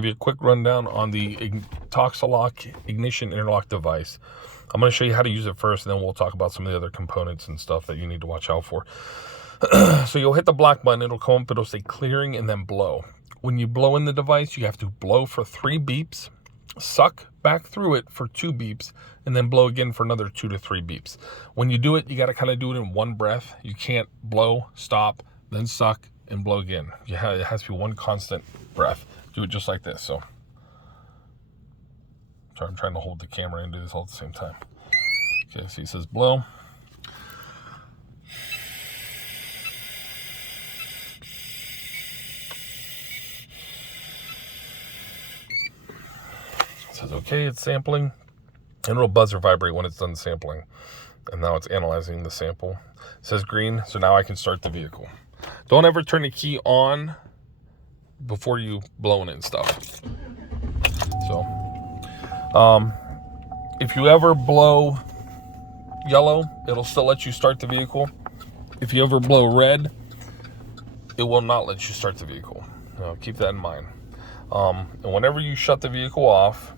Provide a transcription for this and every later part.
give you a quick rundown on the Intoxalock ignition interlock device. I'm going to show you how to use it first, and then we'll talk about some of the other components and stuff that you need to watch out for. So you'll hit the black button, it'll come up, it'll say clearing, and then blow. When you blow in the device, you have to blow for 3 beeps, suck back through it for 2 beeps, and then blow again for another 2 to 3 beeps. When you do it, you got to kind of do it in one breath. You can't blow, stop, then suck, and blow again. It has to be one constant breath. Do it just like this. So, sorry, I'm trying to hold the camera and do this all at the same time. Okay, so he says blow. It says okay, it's sampling, and it'll buzz or vibrate when it's done sampling. And now it's analyzing the sample. It says green, so now I can start the vehicle. Don't ever turn the key on before you blowing it and stuff. So, if you ever blow yellow, it'll still let you start the vehicle. If you ever blow red, it will not let you start the vehicle. Keep that in mind. And whenever you shut the vehicle off,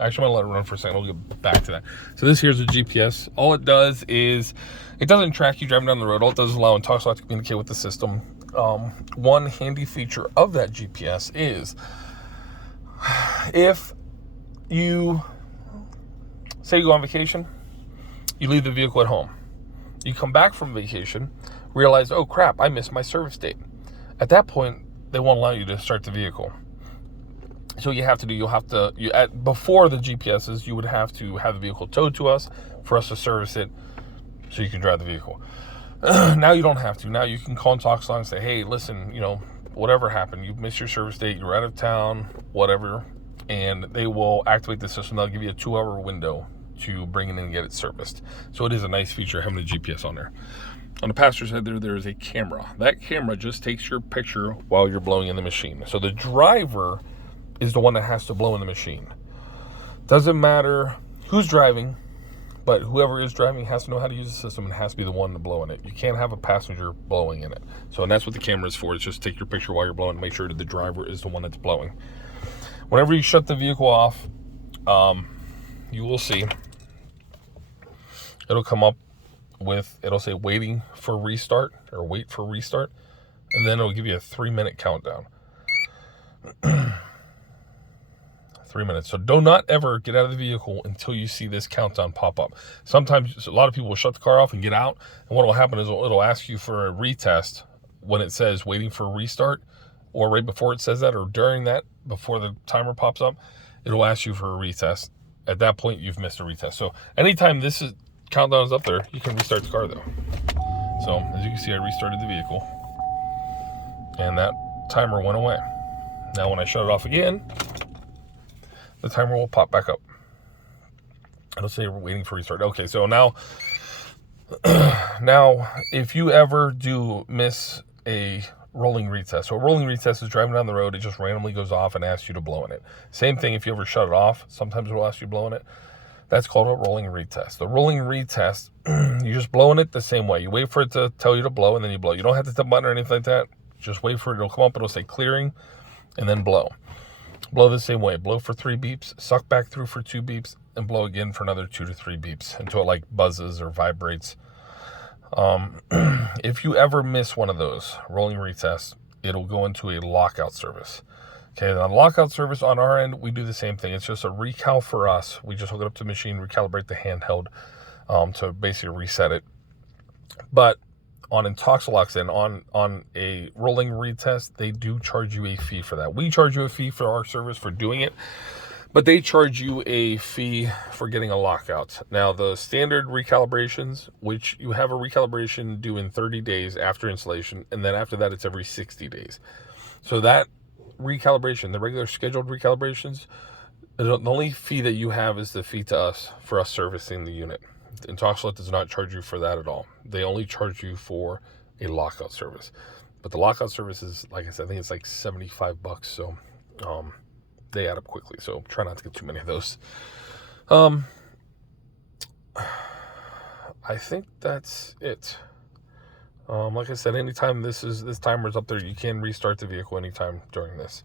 actually, I'm gonna let it run for a second. We'll get back to that. So this here's a GPS. All it does is, it doesn't track you driving down the road. All it does is allow Intoxalock to communicate with the system. One handy feature of that GPS is, if you say you go on vacation, you leave the vehicle at home. You come back from vacation, realize, oh crap, I missed my service date. At that point, they won't allow you to start the vehicle. So before the GPSs, you would have to have the vehicle towed to us for us to service it so you can drive the vehicle. Now you don't have to. Now you can call Intoxalock and say, hey, listen, whatever happened, you missed your service date, you're out of town, whatever, and they will activate the system. They'll give you a 2-hour window to bring it in and get it serviced. So it is a nice feature having a GPS on there. On the passenger side there is a camera. That camera just takes your picture while you're blowing in the machine. So the driver is the one that has to blow in the machine. Doesn't matter who's driving, but whoever is driving has to know how to use the system and has to be the one to blow in it. You can't have a passenger blowing in it. So, and that's what the camera is for. It's just take your picture while you're blowing, make sure that the driver is the one that's blowing. Whenever you shut the vehicle off, you will see it'll come up with, it'll say waiting for restart, or wait for restart, and then it'll give you a 3-minute countdown. 3 minutes. So do not ever get out of the vehicle until you see this countdown pop up. Sometimes a lot of people will shut the car off and get out, and what will happen is it'll ask you for a retest when it says waiting for a restart, or right before it says that, or during that, before the timer pops up, it'll ask you for a retest. At that point, you've missed a retest. So anytime countdown is up there, you can restart the car though. So as you can see, I restarted the vehicle, and that timer went away. Now when I shut it off again, the timer will pop back up. It'll say we're waiting for restart. Okay, so now if you ever do miss a rolling retest, so a rolling retest is driving down the road, it just randomly goes off and asks you to blow in it. Same thing if you ever shut it off, sometimes it will ask you to blow in it. That's called a rolling retest. The rolling retest, you just blow in it the same way. You wait for it to tell you to blow, and then you blow. You don't have to hit the button or anything like that. Just wait for it. It'll come up, it'll say clearing, and then blow. Blow the same way. Blow for 3 beeps, suck back through for 2 beeps, and blow again for another 2 to 3 beeps until it like buzzes or vibrates. If you ever miss one of those rolling retests, it'll go into a lockout service. Okay, on lockout service on our end, we do the same thing. It's just a recal for us. We just hook it up to the machine, recalibrate the handheld to basically reset it. But on Intoxalock's end, on a rolling retest, they do charge you a fee for that. We charge you a fee for our service for doing it, but they charge you a fee for getting a lockout. Now, the standard recalibrations, which you have a recalibration due in 30 days after installation, and then after that, it's every 60 days. So that recalibration, the regular scheduled recalibrations, the only fee that you have is the fee to us for us servicing the unit. Intoxalock does not charge you for that at all. They only charge you for a lockout service. But the lockout service is, like I said, I think it's like $75. So they add up quickly. So try not to get too many of those. I think that's it. Like I said, anytime this timer's up there, you can restart the vehicle anytime during this.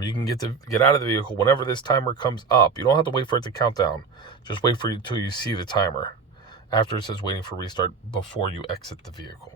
You can get out of the vehicle whenever this timer comes up. You don't have to wait for it to count down. Just wait until you see the timer after it says waiting for restart before you exit the vehicle.